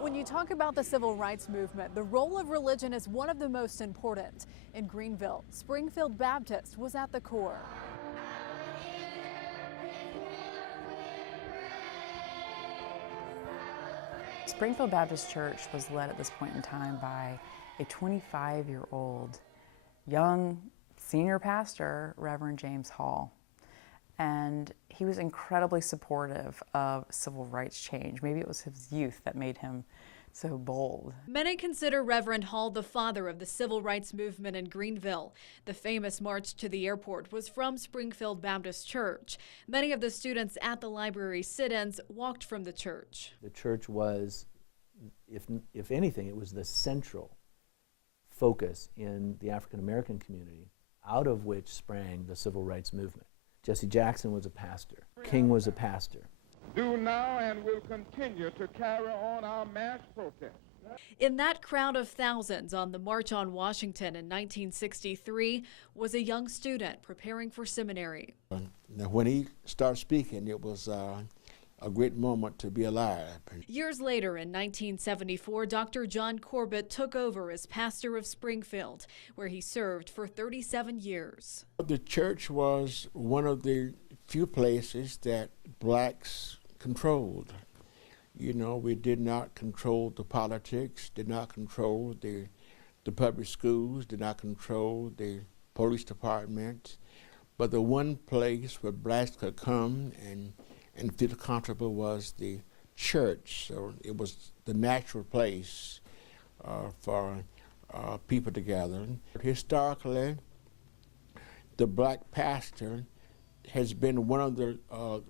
When you talk about the civil rights movement, the role of religion is one of the most important. In Greenville, Springfield Baptist was at the core. Springfield Baptist Church was led at this point in time by a 25-year-old young senior pastor, Reverend James Hall. And he was incredibly supportive of civil rights change. Maybe it was his youth that made him so bold. Many consider Reverend Hall the father of the civil rights movement in Greenville. The famous march to the airport was from Springfield Baptist Church. Many of the students at the library sit-ins walked from the church. The church was, if anything, it was the central focus in the African American community, out of which sprang the civil rights movement. Jesse Jackson was a pastor. King was a pastor. Do now and will continue to carry on our mass protest. In that crowd of thousands on the March on Washington in 1963 was a young student preparing for seminary. Now, when he started speaking, it was a great moment to be alive. Years later, in 1974, Dr. John Corbett took over as pastor of Springfield, where he served for 37 years. The church was one of the few places that blacks controlled. You know, we did not control the politics, did not control the public schools, did not control the police department, but the one place where blacks could come and feel comfortable was the church. So it was the natural place for people to gather. Historically, the black pastor has been one of the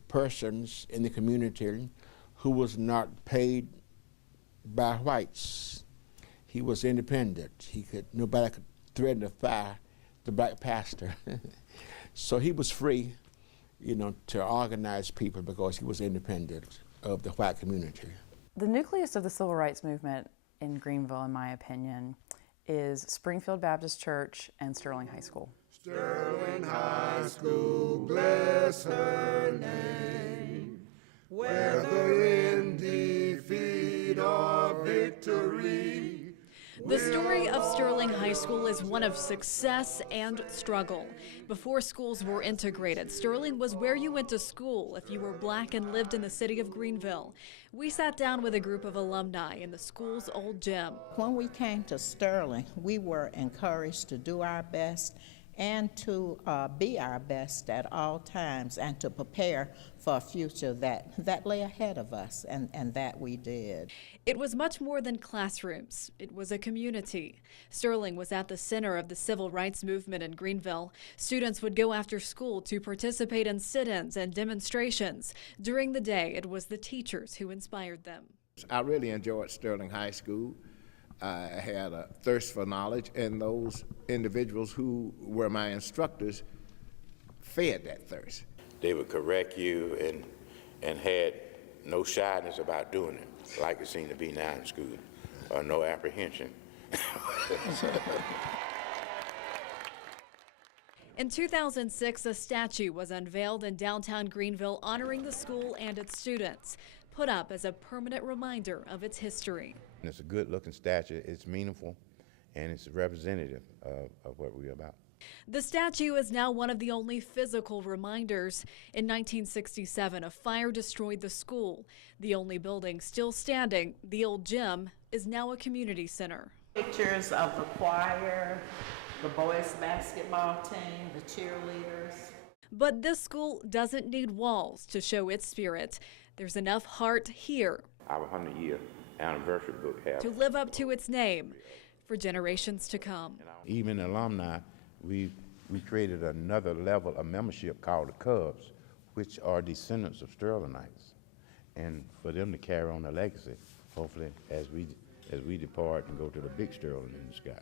persons in the community who was not paid by whites. He was independent. Nobody could threaten to fire the black pastor. So he was free, you know, to organize people because he was independent of the white community. The nucleus of the civil rights movement in Greenville, in my opinion, is Springfield Baptist Church and Sterling High School. Sterling High School, bless her name, whether in defeat or victory. The story of Sterling High School is one of success and struggle. Before schools were integrated, Sterling was where you went to school if you were black and lived in the city of Greenville. We sat down with a group of alumni in the school's old gym. When we came to Sterling, we were encouraged to do our best and to be our best at all times and to prepare for a future that lay ahead of us, and that we did. It was much more than classrooms. It was a community. Sterling was at the center of the civil rights movement in Greenville. Students would go after school to participate in sit-ins and demonstrations. During the day, it was the teachers who inspired them. I really enjoyed Sterling High School. I had a thirst for knowledge, and those individuals who were my instructors fed that thirst. They would correct you and had no shyness about doing it, like it seemed to be now in school, or no apprehension. In 2006, a statue was unveiled in downtown Greenville honoring the school and its students, put up as a permanent reminder of its history. It's a good-looking statue, it's meaningful, and it's representative of what we're about. The statue is now one of the only physical reminders. In 1967, a fire destroyed the school. The only building still standing, the old gym, is now a community center. Pictures of the choir, the boys' basketball team, the cheerleaders. But this school doesn't need walls to show its spirit. There's enough heart here. Our 100-year anniversary book has to live up to its name for generations to come. Even alumni, we created another level of membership called the Cubs, which are descendants of Sterlingites, and for them to carry on the legacy, hopefully, as we depart and go to the big Sterling in the sky.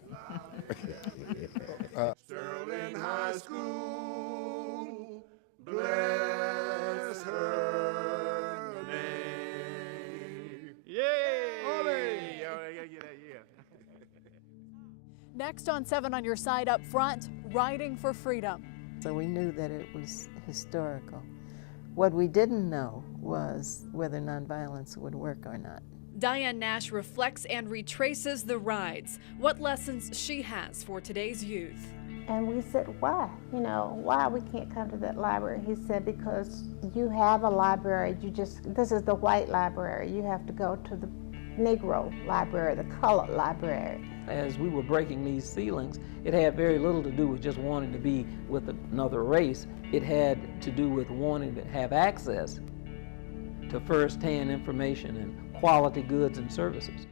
Sterling High School, bless her name. Next on 7 on Your Side, Up Front, riding for freedom. So we knew that it was historical. What we didn't know was whether nonviolence would work or not. Diane Nash reflects and retraces the rides, what lessons she has for today's youth. And we said, why? You know, why we can't come to that library? He said, because you have a library, this is the white library. You have to go to the Negro library, the colored library. As we were breaking these ceilings, it had very little to do with just wanting to be with another race. It had to do with wanting to have access to first-hand information and quality goods and services.